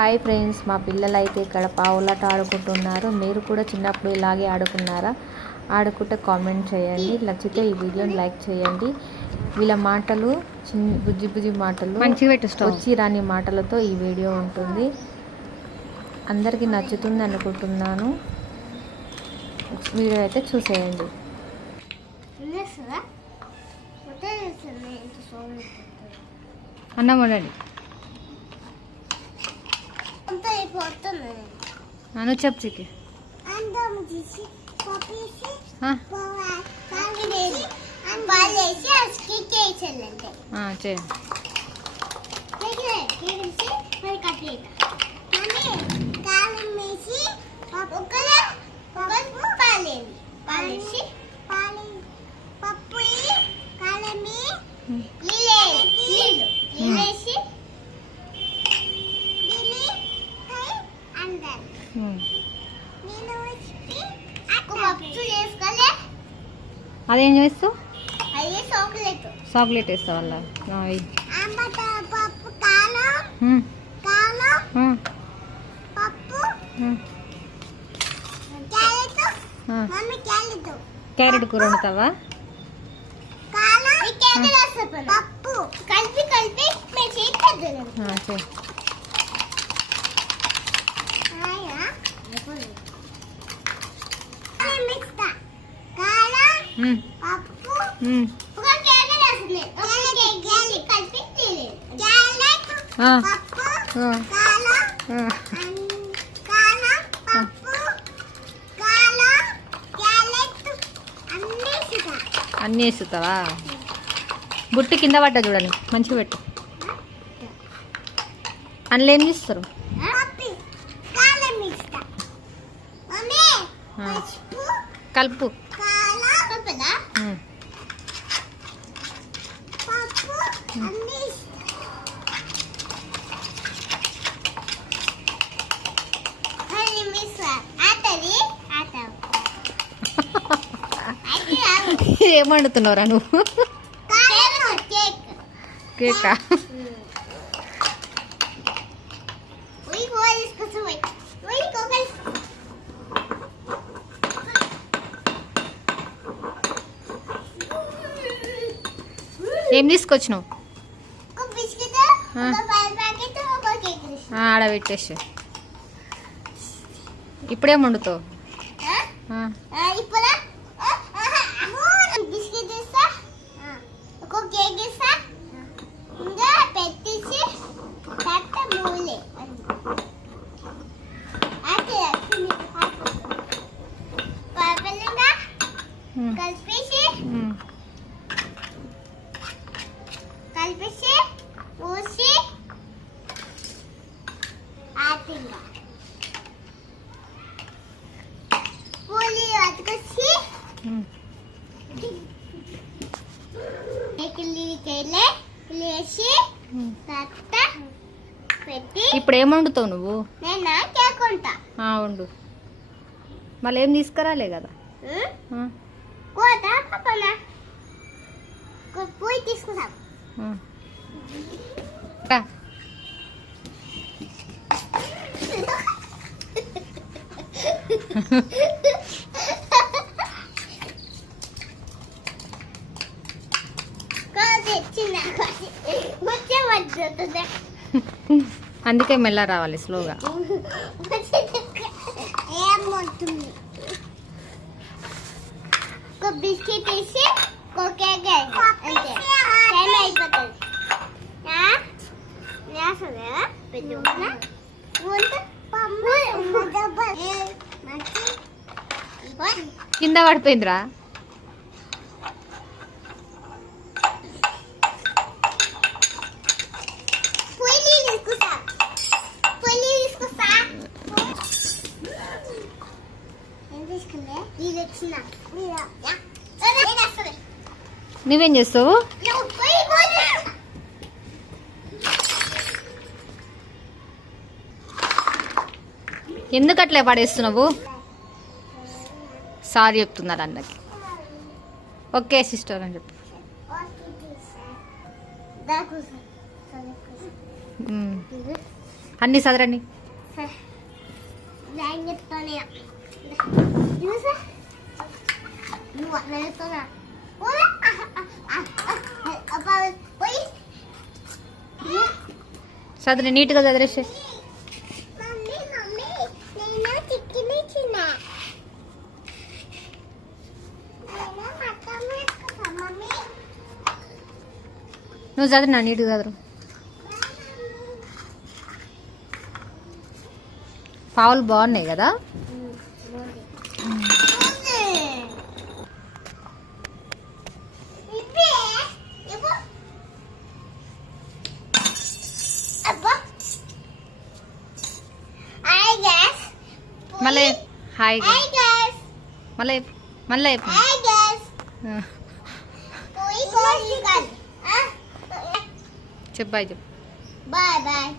Hi friends, మా పిల్లలు అయితే ఇక్కడ పావులాట ఆడుకుంటున్నారు. మీరు కూడా చిన్నప్పుడు ఇలాగే ఆడుకున్నారా? ఆడుకుంటే కామెంట్ చేయండి. నచ్చితే ఈ వీడియోని లైక్ చేయండి. వీళ్ళ మాటలు బుజ్జి బుజ్జి మాటలు, వచ్చి రాని మాటలతో ఈ వీడియో ఉంటుంది. అందరికీ నచ్చుతుంది అనుకుంటున్నాను. వీడియో అయితే చూసేయండి. అన్నం వండండి. అను చెప్చికి అదేం చేస్తావు? చాక్లెట్ వేస్తావు వాళ్ళ క్యారెట్ కూర వండుతావా? అన్నీ వేస్తావా? బుట్టి కింద పడ్డ చూడండి, మంచిగా పెట్టు. అందులో ఏం చేస్తారు? కలుపు. ఏం వండుతున్నావురా నువ్వు? కేకా? ఏం తీసుకొచ్చినావు? ఆడ పెట్టేసి ఇప్పుడేం వండుతావు? ఇప్పుడు ఏం వండుతావు నువ్వు? వండు. మళ్ళీ ఏం తీసుకురాలే కదా? అందుకే మెల్ల రావాలి, స్లోగా. బిస్కెట్ వేసి కింద పడిపోయిందిరా. నువ్వేం చేస్తావు? ఎందుకు అట్లే పడేస్తున్నావు? సారీ చెప్తున్నారు అందరికి. ఓకే సిస్టర్ అని చెప్పు. అన్ని చదరండి. చదిరి నీట్గా చదిరేసే. నువ్వు చదివి నా నీట్గా చదురు. పావులు బాగున్నాయి కదా. మళ్ళీ హాయ్ మళ్ళీ మళ్ళీ చెప్పు బాయ్ చెప్పు. Bye bye.